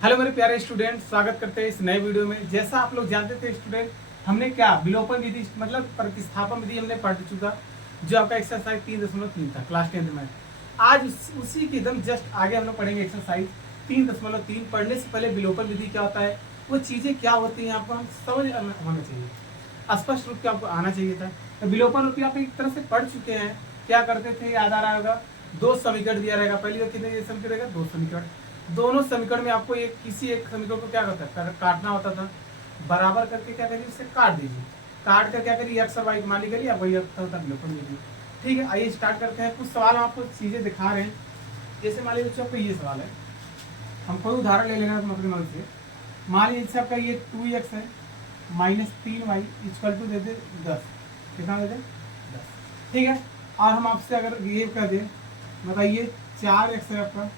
Hello मेरे प्यारे student, स्वागत करते हैं इस नए वीडियो में। जैसा आप लोग जानते थे स्टूडेंट, हमने क्या विलोपन विधि मतलब प्रतिस्थापन विधि हमने पढ़ चुका, जो आपका एक्सरसाइज 3.3 था क्लास 10th में। आज उसी के एकदम जस्ट आगे हम लोग पढ़ेंगे एक्सरसाइज 3.3। पढ़ने से पहले विलोपन विधि क्या होता है, वो चीज़ें क्या होती हैं, आपको हम समझ होना चाहिए, स्पष्ट रूप से आपको आना चाहिए था। तो विलोपन रूपी आप एक तरह से पढ़ चुके हैं। क्या करते थे, याद आ रहा होगा, दो समीकरण दिया रहेगा। पहले कितने समीकरण रहेगा, दो समीकरण। दोनों समीकरण में आपको किसी एक समीकरण को क्या करता है, काटना होता था। बराबर करके क्या करिए, उसे काट दीजिए। काट कर क्या करिए, एक्स और वाई मान ली करिए, वही होता विलोपन विधि। ठीक है, आइए स्टार्ट करते हैं। कुछ सवाल हम आपको चीजें दिखा रहे हैं। जैसे मान लीजिए आपको ये सवाल है, हम कोई उदाहरण ले लेना मतलब मदद से। मान लीजिए आपका ये 2x है माइनस 3y इक्वल टू दे दे 10। कितना दे दे 10। ठीक है, और हम आपसे अगर ये कर दें, बताइए 4x है आपका,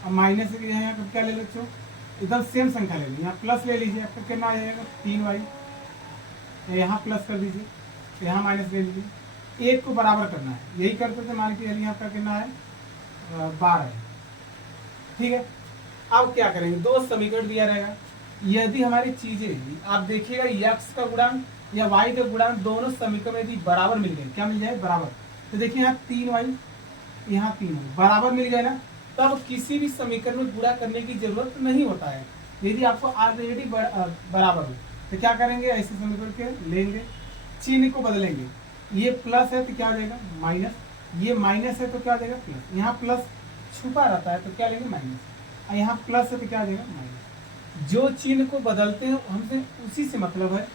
अब माइनस यहाँ पर क्या ले लो बच्चों, एकदम सेम संख्या ले लीजिए। यहाँ प्लस ले लीजिए, आपका कितना आ जाएगा 3y। यहाँ प्लस कर दीजिए, यहाँ माइनस ले लीजिए। एक को बराबर करना है, यही करते थे। मान के यहाँ आपका कितना है 12 है। ठीक है, अब क्या करेंगे, दो समीकरण दिया रहेगा। यदि हमारी चीजें आप देखिएगा, x का गुणांक या y का गुणांक दोनों समीकरण में यदि बराबर मिल गए, क्या मिल जाए बराबर, तो देखिए यहाँ 3y, यहाँ 3y बराबर मिल गए ना, तब किसी भी समीकरण में गुणा करने की जरूरत नहीं होता है। यदि आपको ऑलरेडी बराबर हो तो क्या करेंगे, ऐसे समीकरण के लेंगे, चिन्ह को बदलेंगे। ये प्लस है तो क्या हो जाएगा माइनस, ये माइनस है तो क्या हो जाएगा प्लस। यहाँ प्लस छुपा रहता है तो क्या लेंगे माइनस, और यहाँ प्लस है तो क्या हो जाएगा माइनस। जो चिन्ह को बदलते हैं हमसे उसी से मतलब है।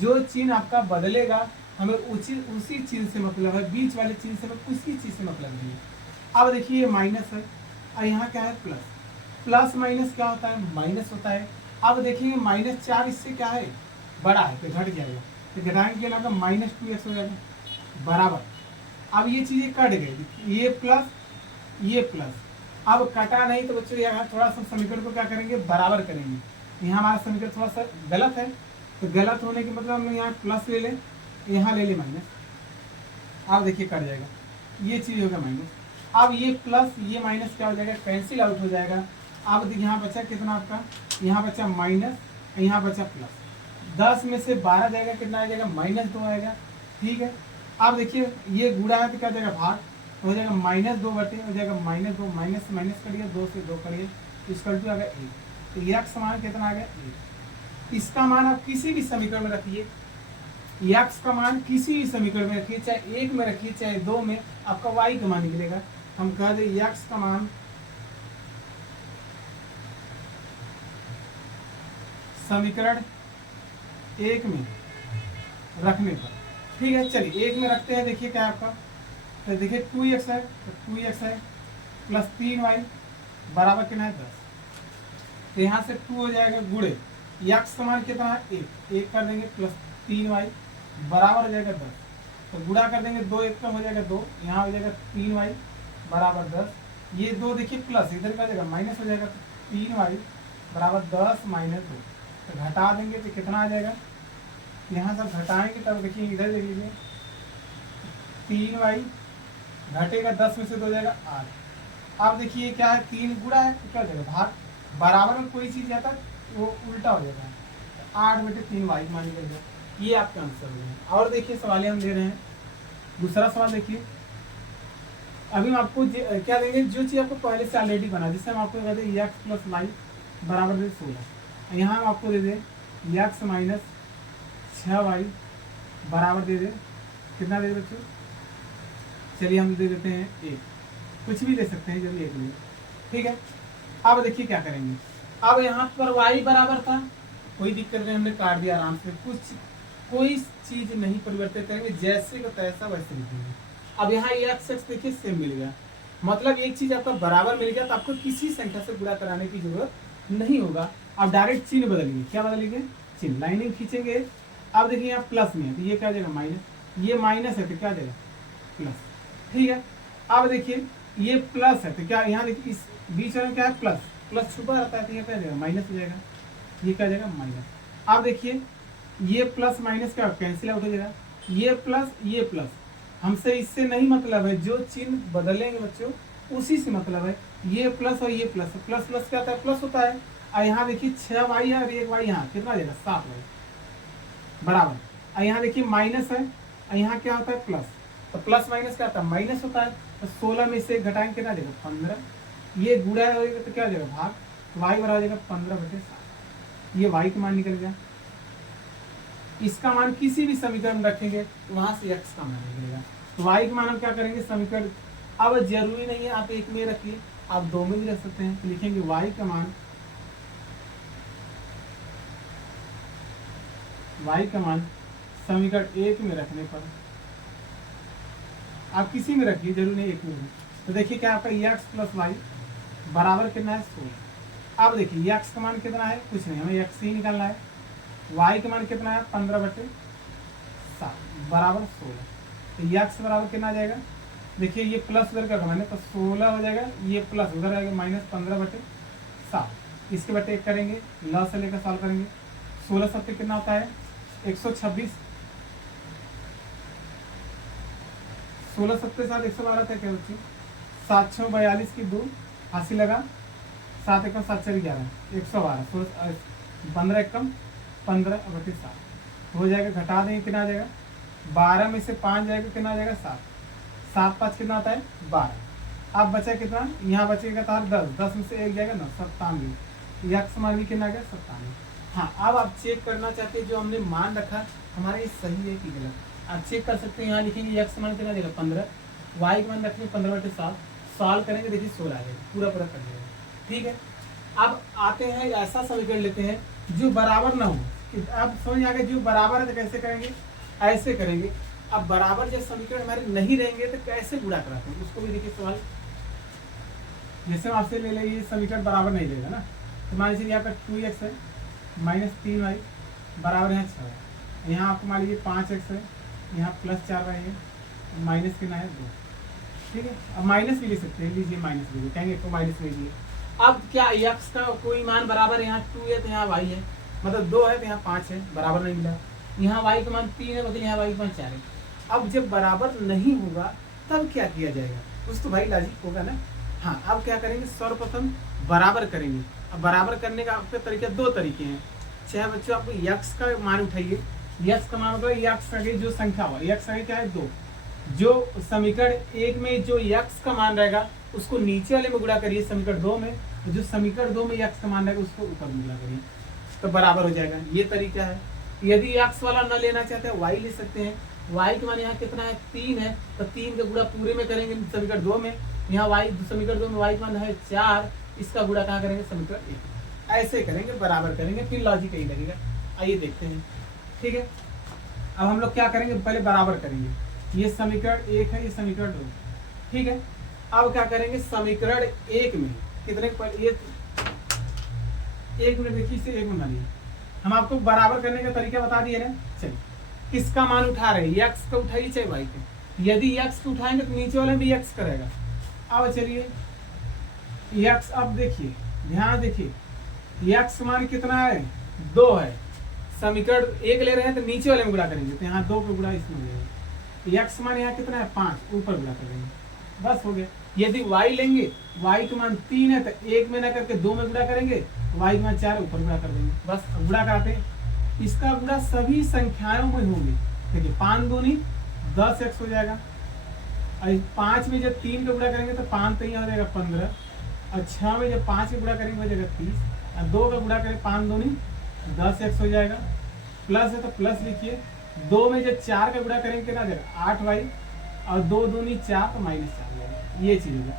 जो चिन्ह आपका बदलेगा हमें उसी चीज से मतलब है, बीच वाले चिन्ह से हमें उसी चीज से मतलब नहीं है। अब देखिए ये माइनस है और यहाँ क्या है प्लस। प्लस माइनस क्या होता है, माइनस होता है। अब देखिए -4 इससे क्या है बड़ा है तो घट जाएगा, तो घटाएंगे ना तो -2x हो जाएगा बराबर। अब ये चीजें कट गई, ये प्लस ये प्लस। अब कटा नहीं तो बच्चों यहाँ थोड़ा सा समीकरण को क्या करेंगे, बराबर करेंगे। यहाँ हमारा समीकरण थोड़ा सा गलत है, तो गलत होने के मतलब हम लोग यहाँ प्लस ले लें, यहाँ ले लें माइनस। अब देखिए कट जाएगा, ये चीज होगा माइनस। अब ये प्लस ये माइनस क्या हो जाएगा, कैंसिल आउट हो जाएगा। अब देखिए यहाँ बचा कितना आपका, यहाँ बचा माइनस, यहाँ बचा प्लस। 10 में से 12 जाएगा, कितना आ जाएगा -2 आएगा। ठीक है, अब देखिए ये गुणा है तो क्या हो जाएगा भाग, हो जाएगा -2 बटे हो जाएगा -2, माइनस से माइनस करिए, 2 से 2 करिए, इक्वल टू आ गया 1। तो x मान कितना आ गया 1। इसका मान आप किसी भी समीकरण में रखिए, x का मान किसी भी समीकरण में रखिए, चाहे 1 में रखिए चाहे 2 में, आपका y का मान निकलेगा। हम कह दें x का मान समीकरण 1 में रखने पर, ठीक है चलिए 1 में रखते हैं। देखिए क्या है आपका, तो देखिए 2x है तो 2x है प्लस 3y बराबर कितना है 10। तो यहाँ से 2 हो जाएगा गुड़े, x का मान कितना है 1 कर देंगे प्लस 3y बराबर हो जाएगा 10। तो गुणा कर देंगे, 2 1 कम हो जाएगा 2, यहाँ हो जाएगा 3y बराबर 10। ये 2 देखिए प्लस इधर का जाएगा माइनस हो जाएगा, तो 3y बराबर 10 - 2। तो घटा देंगे तो कितना आ जाएगा, यहाँ सब घटाएंगे तब देखिए इधर देख लीजिए, 3y घटेगा 10 में से 2 जाएगा 8। अब देखिए क्या है, 3 गुणा है तो क्या हो जाएगा भाग, बराबर में कोई चीज जाता है वो उल्टा हो जाता है। 8/3y मान लीजिएगा, ये आपका आंसर हो गया। और देखिए सवाल हम ले रहे हैं, दूसरा सवाल देखिए। अभी हम आपको क्या देंगे, जो चीज आपको पहले से ऑलरेडी बना, जिससे हम आपको कहते हैं x + y बराबर दे 16। यहाँ हम आपको दे दें x - 6y बराबर दे दें कितना दे बच्चों, चलिए हम दे देते हैं 1, कुछ भी दे सकते हैं, चलिए 1 ले। ठीक है, अब देखिए क्या करेंगे। अब यहाँ पर y बराबर था, कोई दिक्कत नहीं, हमने काट दिया आराम से, कोई चीज नहीं परिवर्तित करेंगे, जैसे का तैसा वैसे लिखेंगे। अब यहाँ x देखिए सेम मिल गया, मतलब एक चीज आपका बराबर मिल गया तो आपको किसी संख्या से गुणा कराने की जरूरत नहीं होगा। अब डायरेक्ट चिन्ह बदलेंगे, क्या बदलेंगे चिन्ह, लाइनिंग खींचेंगे। अब देखिए यहाँ प्लस में है तो ये क्या हो जाएगा माइनस, ये माइनस है तो क्या हो जाएगा प्लस। ठीक है, अब देखिए ये प्लस है तो क्या, यहाँ देखिए इस बीच में क्या है प्लस, प्लस छुपा रहता है तो ये क्या हो जाएगा माइनस हो जाएगा, ये क्या हो जाएगा माइनस। अब देखिए ये प्लस माइनस क्या कैंसिल आउट हो जाएगा, ये प्लस हमसे इससे नहीं मतलब है, जो चिन्ह बदलेंगे बच्चों उसी से मतलब है। ये प्लस और ये प्लस, प्लस प्लस क्या होता है प्लस होता है, और यहाँ देखिए 6y है और 1y यहाँ कितना आ जाएगा 7y बराबर। और यहाँ देखिए माइनस है और यहाँ क्या होता है प्लस, तो प्लस माइनस क्या होता है माइनस होता है। तो 16 में से घटाएंगे कितना आ जाएगा 15, ये गुणा होगा तो क्या हो जाएगा भाग, y बराबर आ जाएगा 15/7। ये y का मान निकल गया। इसका मान किसी भी समीकरण में रखेंगे तो वहां से x का मान निकलेगा। तो y का मान हम क्या करेंगे समीकरण, अब जरूरी नहीं है आप एक में रखिए, आप दो में भी रख सकते हैं। तो लिखेंगे y का मान, y का मान समीकरण एक में रखने पर, आप किसी में रखिए जरूरी नहीं एक में रखिए। तो देखिए क्या आपका x प्लस वाई बराबर कितना है 16। अब देखिए x का मान कितना है, कुछ नहीं, हमें x ही निकालना है। y का मान कितना है 15/7 बराबर 16। तो x बराबर कितना आ जाएगा, देखिए ये प्लस उधर का मैंने तो 16 हो जाएगा, ये प्लस उधर आएगा माइनस 15/7। इसके बटे एक करेंगे, लॉस से लेकर सॉल्व करेंगे। 16 सत्ते कितना होता है 126, 16 सत्ते 7 112 था क्या बच्चे, 7 6 42 की 2 80 लगा, 7 1 7 4 11 112, 15 एकम 15/7 हो जाएगा। घटा देंगे कितना आ जाएगा, 12 में से 5 जाएगा कितना आ जाएगा 7, 7 5 कितना आता है 12। अब बचा कितना, यहाँ बचेगा तो 10, 10 में से 1 जाएगा 9, 97। x मान भी कितना आ गया 97। हाँ अब आप चेक करना चाहते हैं जो हमने मान रखा हमारा ये सही है कि गलत, आप चेक कर सकते हैं। यहाँ लिखेंगे x मान कितना देगा 15, y का मान रखेंगे 15/7, सॉल्व करेंगे देखिए 16 आ जाएगा, पूरा पूरा कर देगा। ठीक है, अब आते हैं ऐसा समीकरण लेते हैं जो बराबर ना हो। अब समझ आ गया जो बराबर है तो कैसे करेंगे, ऐसे करेंगे। अब बराबर जब समीकरण हमारे नहीं रहेंगे तो कैसे गुणा कराते हैं उसको भी देखिए सवाल। जैसे हम आपसे ले लेंगे समीकरण बराबर नहीं देगा ना, तो मान लीजिए आपका 2x है माइनस 3y बराबर है 6 है, यहाँ आपको मान लीजिए 5x है, यहाँ प्लस 4y है, माइनस कितना है 2। ठीक है, अब माइनस भी ले सकते हैं, लीजिए माइनस लीजिए, कहेंगे तो माइनस लीजिए। अब क्या x का कोई मान बराबर है, यहाँ 2 है तो यहाँ y है, मतलब 2 है तो यहाँ 5 है, बराबर नहीं मिला। यहाँ y का मान 3 है बल्कि यहाँ y का मान 4 है। अब जब बराबर नहीं होगा तब क्या किया जाएगा, कुछ तो भाई लॉजिक होगा ना। हाँ अब क्या करेंगे, सर्वप्रथम बराबर करेंगे। अब बराबर करने का आपके तरीके दो तरीके हैं। चाहे बच्चों आपको x का मान उठाइए, x का मान मतलब x आगे जो संख्या हो, x आगे क्या है 2, जो समीकरण एक में जो x का मान रहेगा उसको नीचे वाले में गुणा करिए समीकरण 2 में, जो समीकरण 2 में x का मान रहेगा उसको ऊपर में गुणा करिए तो बराबर हो जाएगा। ये तरीका है। यदि x वाला न लेना चाहते हैं y ले सकते हैं। y का मान यहाँ कितना है 3 है, तो 3 का गुणा पूरे में करेंगे समीकरण 2 में, यहाँ y समीकरण 2 में y का मान है 4, इसका गुणा कहाँ करेंगे समीकरण 1। ऐसे करेंगे, बराबर करेंगे, फिर लॉजिक यही लगेगा। आइए देखते हैं। ठीक है, अब हम लोग क्या करेंगे, पहले बराबर करेंगे। ये समीकरण 1 है, ये समीकरण 2। ठीक है, अब क्या करेंगे समीकरण 1 में कितने पर, ये 1 में देखिए इसे 1 में मानिए। हम आपको बराबर करने का तरीका बता दिए ना। चलिए किसका मान उठा रहे हैं, x का उठाइए चाहे y का। यदि x को उठाएंगे तो नीचे वाले भी x करेगा। अब चलिए x, अब देखिए ध्यान देखिए x मान कितना है 2 है, समीकरण 1 ले रहे हैं तो नीचे वाले में गुणा करेंगे तो यहाँ 2 पे गुणा इसमें हो जाएगा। x मान यहाँ कितना है 5, ऊपर गुणा कर देंगे, बस हो गया। यदि y लेंगे, y का मान 3 है तो 1 में ना करके 2 में गुणा करेंगे, y का मान 4 ऊपर गुणा कर देंगे, बस गुणा कराते हैं। इसका गुणा सभी संख्याओं में होंगे। देखिए 5 दूनी 10x हो जाएगा, और 5 में जब 3 का गुणा करेंगे तो 5 तो यहाँ हो जाएगा 15, और 6 में जब 5 का गुणा करेंगे हो जाएगा 30, और 2 का गुणा करेंगे 5 दूनी 10x हो जाएगा, प्लस है तो प्लस लिखिए। 2 में जब 4 का गुणा करेंगे कितना आ जाएगा 8y, और 2 दूनी 4 तो -4 हो जाएगा। ये चीज होगा।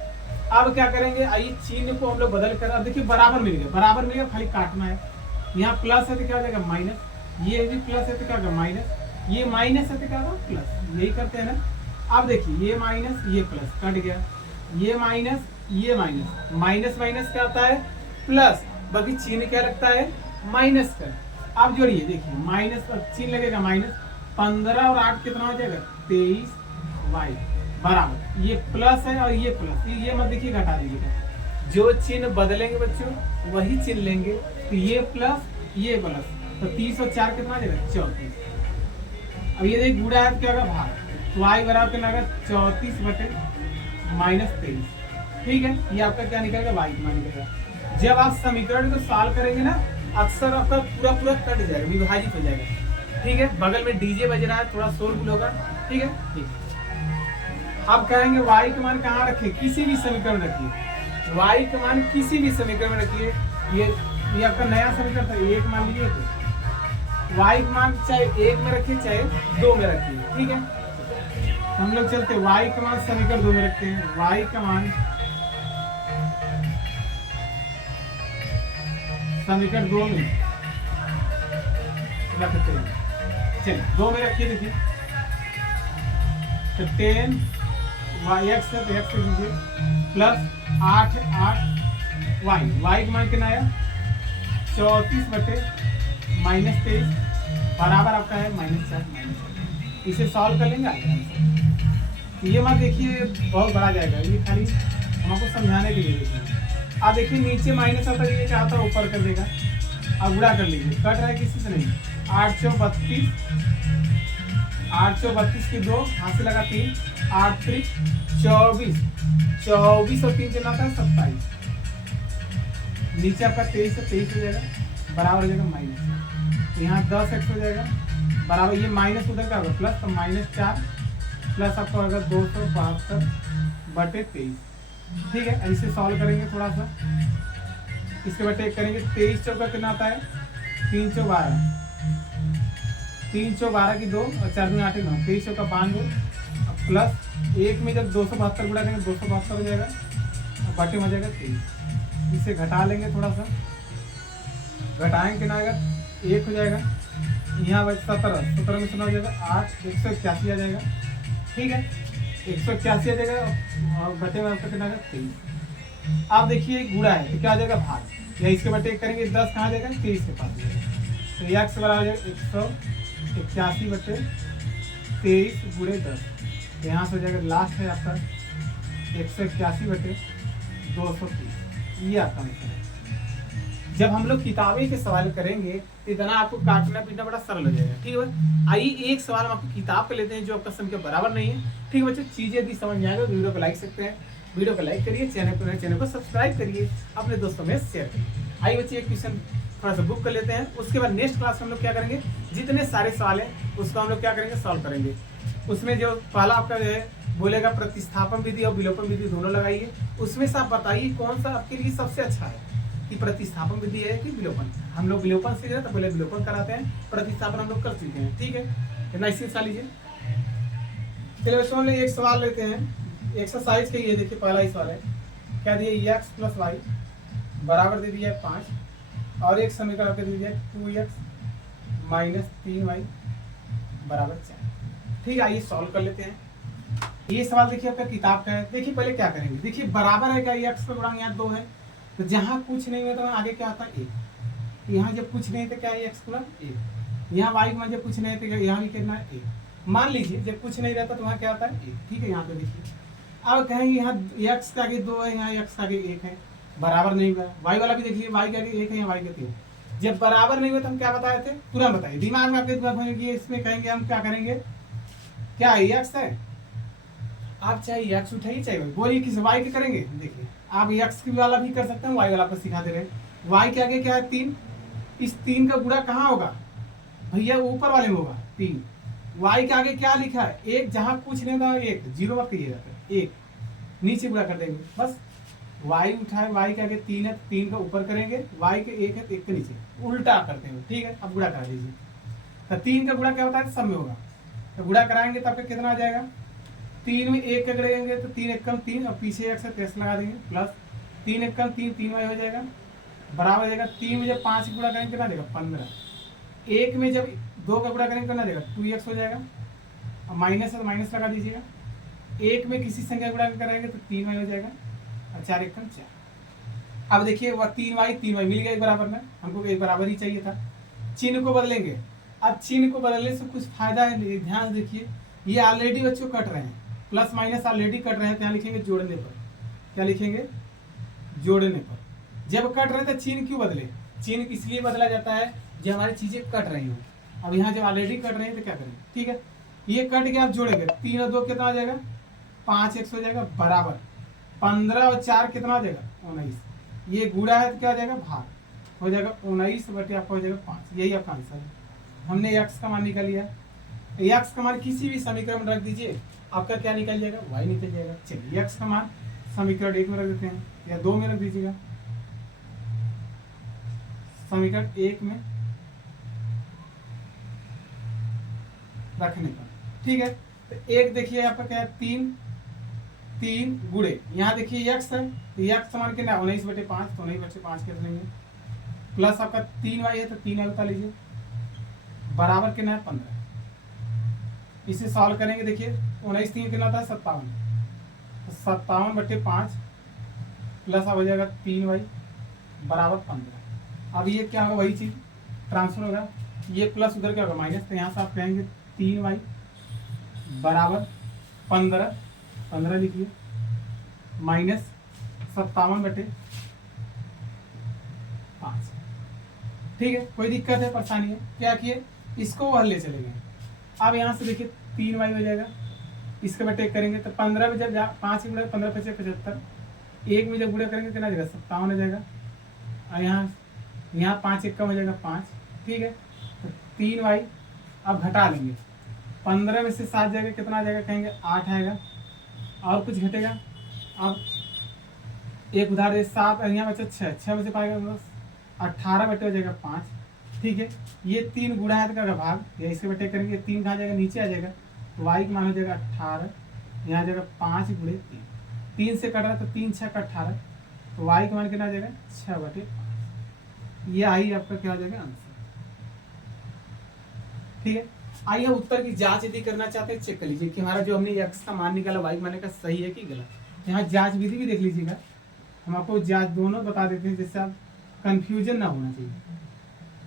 अब क्या करेंगे, आइए चिन्ह को हम लोग बदल कर, अब देखिए बराबर मिल गया, बराबर मिल गया, खाली काटना है। यहाँ प्लस है तो क्या हो जाएगा माइनस, ये भी प्लस है तो क्या होगा माइनस, ये माइनस है तो क्या होगा प्लस, यही करते हैं ना। अब देखिए ये माइनस ये प्लस कट गया, ये माइनस ये माइनस, माइनस माइनस क्या होता है प्लस, बाकी चिन्ह क्या लगता है माइनस का। अब जोड़िए देखिए माइनस का चिन्ह लगेगा माइनस, 15 और 8 कितना हो जाएगा 23y बराबर, ये प्लस है और ये प्लस, ये मत देखिए घटा दीजिएगा। जो चिन्ह बदलेंगे बच्चों वही चिन्ह लेंगे, तो ये प्लस ये प्लस, तो 30 और 4 कितना आ जाएगा 34। अब ये देखिए गुणा है क्या होगा भाग, तो y बराबर कितना आएगा 34/-23। ठीक है, ये आपका क्या निकलेगा y मान निकलेगा। जब आप समीकरण को सॉल्व करेंगे ना, अक्सर आपका पूरा पूरा कट जाएगा, विभाजित हो जाएगा। ठीक है, बगल में डीजे बज रहा है, थोड़ा शोरगुल होगा। ठीक है, ठीक। अब कहेंगे वाई का मान कहाँ रखे, किसी भी समीकरण में रखिए, वाई का मान किसी भी समीकरण में रखिए। ये आपका नया समीकरण था, एक मान लीजिए, तो वाई का मान चाहे एक में रखिए चाहे दो में रखिए। ठीक है, हम लोग चलते वाई का मान समीकरण दो में रखते हैं। वाई का मान समीकरण दो में रखते हैं। चलिए दो में रखिए, देखिए तो 10 वाई एक्स है तो एक्स लीजिए प्लस 8 वाई, वाई का मान कितना आया 34 माइनस 23 बराबर आपका है -4। इसे सॉल्व कर लेंगे आगे। ये मत देखिए बहुत बड़ा जाएगा, ये खाली हम आपको समझाने के लिए देखिए। आप देखिए नीचे माइनस आता है, ये क्या आता है ऊपर कर देगा। अब गुणा कर लीजिए, कट रहा है किसी से नहीं। 8 चौ 32, 8 चौ 32 की 2 हाथ से लगा 3, 8 3 24, 24 और 3 कितना आता है 27। नीचे आपका 23 से 23 हो जाएगा, बराबर हो जाएगा माइनस। तो यहाँ 10 एक्स हो जाएगा बराबर, ये माइनस उधर का होगा प्लस, तो -4 प्लस आपका होगा 272/23। ठीक है, ऐसे सॉल्व करेंगे थोड़ा सा, इसके बाद टेक करेंगे। 23 चौका कितना आता है 3 चौ 12, 3 चौ 12 की 2 और 4 में 8 9, 23 चौका 92 प्लस एक में जब 272 गुणा करेंगे 272 हो जाएगा और बटे में हो जाएगा 23। इसे घटा लेंगे थोड़ा सा, घटाएंगे कितना आएगा 1 हो जाएगा। यहाँ बच 17 में कितना हो जाएगा 8, 181 आ जाएगा। ठीक है, 181 आ जाएगा और बटे में आपका कितना आएगा 23। आप देखिए गुणा है तो क्या आ जाएगा भाग, या इसके बटे करेंगे 10 कहाँ जाएगा 23 के पास जाएगा। तो एक्स बराबर हो जाएगा 181/23 गुणे 10। यहाँ से हो जाएगा लास्ट है आपका 181/230। ये आपका आंसर है। जब हम लोग किताबें के सवाल करेंगे तो इतना आपको काटना पीटना बड़ा सरल हो जाएगा। ठीक है, आइए एक सवाल हम आपको किताब पे लेते हैं जो आपका सम के बराबर नहीं है। ठीक है बच्चों, चीजें यदि समझ में आएगा तो वीडियो को लाइक सकते हैं, वीडियो को लाइक करिए, चैनल को सब्सक्राइब करिए, अपने दोस्तों में शेयर करिए। आइए बच्चे एक क्वेश्चन थोड़ा सा बुक कर लेते हैं, उसके बाद नेक्स्ट क्लास में हम लोग क्या करेंगे, जितने सारे सवाल हैं उसको हम लोग क्या करेंगे सॉल्व करेंगे। उसमें जो पहला आपका जो है बोलेगा प्रतिस्थापन विधि और विलोपन विधि दोनों लगाइए, उसमें से आप बताइए कौन सा आपके लिए सबसे अच्छा है, कि प्रतिस्थापन विधि है कि विलोपन। हम लोग विलोपन सीख रहे हैं तो पहले विलोपन कराते हैं, प्रतिस्थापन हम लोग कर चुके हैं। ठीक है, इतना इसी सा लीजिए। चलिए बच्चों हम लोग एक सवाल लेते हैं एक्सरसाइज के। ये देखिए पहला ही सवाल है, क्या दिया x + y बराबर दे दिया है 5 और एक समीकरण आपको दे दिया है 2x - 3y बराबर 4। ठीक है, आइए सॉल्व कर लेते हैं। ये सवाल देखिए आपका किताब का है। देखिए पहले क्या करेंगे, देखिए बराबर है क्या, x का गुणांक यहाँ 2 है, तो जहाँ कुछ नहीं है तो आगे क्या आता है 1। यहाँ जब कुछ नहीं तो क्या है x गुणा 1। यहाँ y में जब कुछ नहीं तो यहाँ भी कितना है 1। मान लीजिए जब कुछ नहीं रहता तो वहाँ क्या आता है 1। ठीक है, यहाँ पे देखिए अब कहेंगे यहाँ x के आगे 2 है, यहाँ x के आगे 1 है, बराबर नहीं हुआ। y वाला भी देखिए y के आगे 1 है, यहाँ y के 3। जब बराबर नहीं हुआ तो हम क्या बताए थे, तुरंत बताइए, दिमाग में आपके दिमाग में इसमें कहेंगे हम क्या करेंगे, क्या x है, आप चाहे x उठाइए चाहे बोलिए किस y के करेंगे। देखिए आप x वाला भी कर सकते हैं, y वाला आपको सिखा दे रहे हैं। y के आगे क्या है 3, इस 3 का गुणा कहाँ होगा भैया, ऊपर वाले में होगा 3। y के आगे क्या लिखा है 1, जहाँ कुछ नहीं था 1, 0 मत करिएगा, 1 नीचे गुणा कर देंगे बस। y उठाए, y के आगे 3 है, 3 का ऊपर करेंगे, y के 1 है, 1 के नीचे उल्टा करते हैं। ठीक है, अब गुणा करा दीजिए। तो 3 का गुणा क्या होता है सब में होगा, तो गुणा कराएंगे तो आपका कितना आ जाएगा, 3 में 1 का करेंगे तो 3 × 3 और पीछे 1 से प्लस लगा देंगे, प्लस 3 × 3 3y हो जाएगा, बराबर हो जाएगा। 3 में जब 5 गुणा करेंगे कितना देगा 15। 1 में जब 2 का गुणा करेंगे कितना देगा 2x हो जाएगा, और माइनस है तो माइनस लगा दीजिएगा। 1 में किसी संख्या गुणा करेंगे तो 3y हो जाएगा, और 4 × 4। अब देखिए वह 3y मिल गया एक बराबर में, हमको एक बराबर ही चाहिए था। चिन्ह को बदलेंगे। अब चिन्ह को बदलने से कुछ फायदा है, ध्यान देखिए, ये ऑलरेडी बच्चों कट रहे हैं, प्लस माइनस ऑलरेडी कट रहे हैं, तो यहाँ लिखेंगे जोड़ने पर। क्या लिखेंगे, जोड़ने पर। जब कट रहे थे चिन्ह क्यों बदले, चिन्ह इसलिए बदला जाता है जब हमारी चीजें कट रही हो। अब यहाँ जब ऑलरेडी कट रही है तो क्या करें, ठीक है, ये कट के आप जोड़ेंगे, 3 और 2 कितना आ जाएगा 5x हो जाएगा, बराबर 15 और 4 कितना आ जाएगा 19। ये गुणा है तो क्या हो जाएगा भाग, हो जाएगा 19 बटे आपका हो जाएगा 5। यही आपका आंसर है। हमने x का मान निकाल लिया। x का मान किसी भी समीकरण में रख दीजिए, आपका क्या निकल जाएगा, y निकल जाएगा। चलिए x का मान समीकरण 1 में रख देते हैं या 2 में रख दीजिएगा। समीकरण 1 में रखने पर ठीक है। तो एक देखिए आपका क्या है 3 गुणे, यहाँ देखिए x है तो x समान कितना 19 बटे 5, तो 19 बटे 5 कर लेंगे, प्लस आपका 3y है तो 3y बता लीजिए, बराबर कितना है 15। इसे सॉल्व करेंगे, देखिए 19 3 कितना होता है 57, तो 57 बटे 5 प्लस अब हो जाएगा 3y बराबर 15। अब ये क्या होगा, वही चीज ट्रांसफर होगा, ये प्लस उधर क्या होगा माइनस, तो यहाँ से आप कहेंगे 3y बराबर 15 लिखिए, माइनस 57 बटे 5। ठीक है, कोई दिक्कत है परेशानी है, क्या किए इसको वह ले चले गए। अब यहाँ से देखिए 3y हो जाएगा, इसके बटे करेंगे तो 15 में जब 5 गुणा 15 × 5 = 75, 1 में जब गुणा करेंगे कितना जाएगा 57 हो जाएगा, और यहाँ 5 1 कम हो जाएगा 5। ठीक है, तो 3y अब घटा लेंगे, 15 में से 7 जाएगा कितना आ जाएगा, कहेंगे 8 आएगा, और कुछ घटेगा। अब एक उधार 7 और यहाँ बचा 6 में से पाएगा 18 बटे हो जाएगा 5। ठीक है, ये 3 गुणा है का भाग, या इसके बटे करेंगे 3 कहाँ जाएगा नीचे आ जाएगा, तो y का मान हो जाएगा 18, यहाँ आ जाएगा 5 × 3, 3 से कट रहा है तो 3 6 × 18, तो y का मान कितना आ जाएगा 6 बटे 5। ये आई आपका क्या हो जाएगा आंसर। ठीक है, आइए उत्तर की जांच यदि करना चाहते हैं चेक कर लीजिए कि हमारा जो हमने x का मान निकाला y मान का सही है कि गलत। यहाँ जांच विधि भी देख लीजिएगा, हम आपको जांच दोनों बता देते हैं जिससे आप कंफ्यूजन ना होना चाहिए।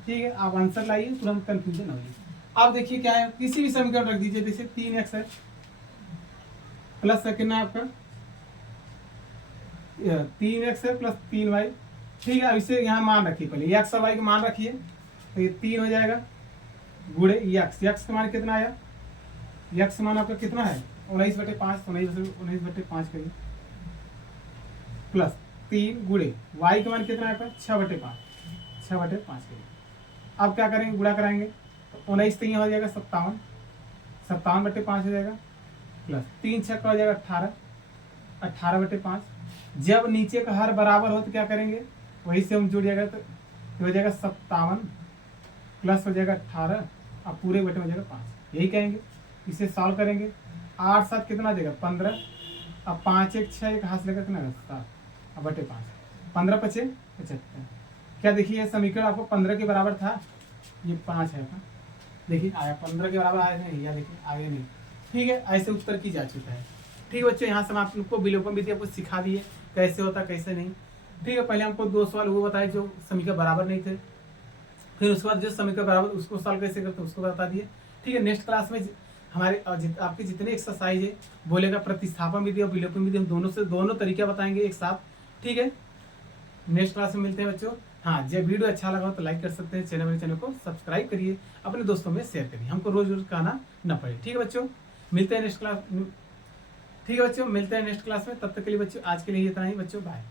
ठीक है, आप आंसर लाइए, तुरंत कंफ्यूजन ना होइए। आप देखिए क्या है, किसी भी समीकरण रख दीजिए, जैसे 3x है प्लस कितना है आपका 3x है प्लस 3y। ठीक है, अब इसे यहाँ मान रखिए, पहले x और y का मान रखिए, तो ये 3 हो जाएगा गुणे x का मान कितना आया, x का मान आपका कितना है 19 बटे 5, 19 बटे 5 करिए, प्लस 3 गुणे y का मान कितना है आपका 6 बटे 5, 6 बटे 5 करिए। अब क्या करेंगे, गुणा कराएंगे, 19 3 हो जाएगा 57, 57 बटे 5 हो जाएगा, प्लस 3 6 का हो जाएगा 18, 18 बटे 5। जब नीचे का हर बराबर हो तो क्या करेंगे, वही से हम जुड़ जाएगा, तो हो जाएगा 57 प्लस हो जाएगा 18, अब पूरे बटे हो जाएगा 5, यही कहेंगे। इसे सॉल्व करेंगे, 8 7 कितना देगा 15, अब 5 1 6 एक हाथ लेकर कितना 7, अब बटे 5, 15 × 5 = 75। क्या देखिए ये समीकरण आपको 15 के बराबर था, ये 5 है आपका, देखिए आया 15 के बराबर आया नहीं, या देखिए आगे नहीं। ठीक है, ऐसे उत्तर की जा चुका है। ठीक है बच्चों, यहाँ से हम आपको विलोपन विधि आपको सिखा दिए कैसे होता कैसे नहीं। ठीक है, पहले हमको 2 सवाल वो बताए जो समीकरण बराबर नहीं थे, फिर उसके बाद जो समीकरण बराबर उसको सॉल्व कैसे करते उसको बता दिए। ठीक है, नेक्स्ट क्लास में हमारे आपके जितने एक्सरसाइज है बोलेगा प्रतिस्थापन विधि और विलोपन विधि, हम दोनों तरीका बताएंगे एक साथ। ठीक है, नेक्स्ट क्लास में मिलते हैं बच्चों। हाँ, जब वीडियो अच्छा लगा हो तो लाइक कर सकते हैं, चैनल को सब्सक्राइब करिए, अपने दोस्तों में शेयर करिए, हमको रोज कहना ना पड़े। ठीक है बच्चों, मिलते हैं नेक्स्ट क्लास। ठीक है बच्चों, मिलते हैं नेक्स्ट क्लास में, तब तक के लिए बच्चों आज के लिए इतना ही बच्चों, बाय।